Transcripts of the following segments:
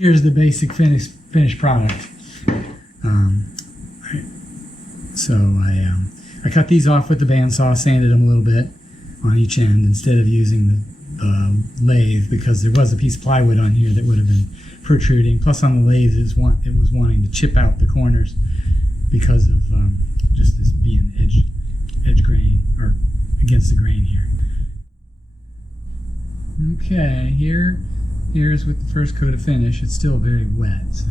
Here's the basic finished product. So I cut these off with the bandsaw, sanded them a little bit on each end instead of using the lathe, because there was a piece of plywood on here that would have been protruding. Plus on the lathe it was wanting to chip out the corners because of just this being edge grain, or against the grain here. Okay, here's with the first coat of finish. It's still very wet, so.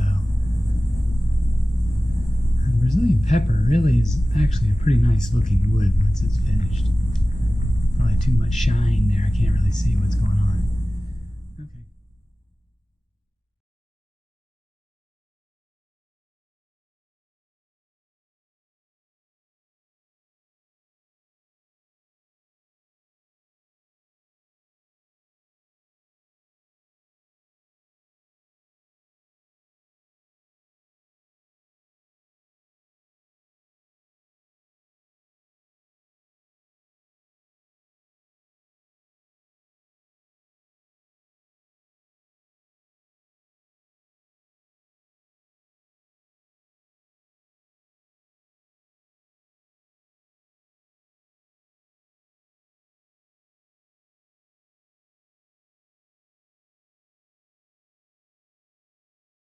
And Brazilian pepper really is actually a pretty nice looking wood once it's finished. Probably too much shine there. I can't really see what's going on.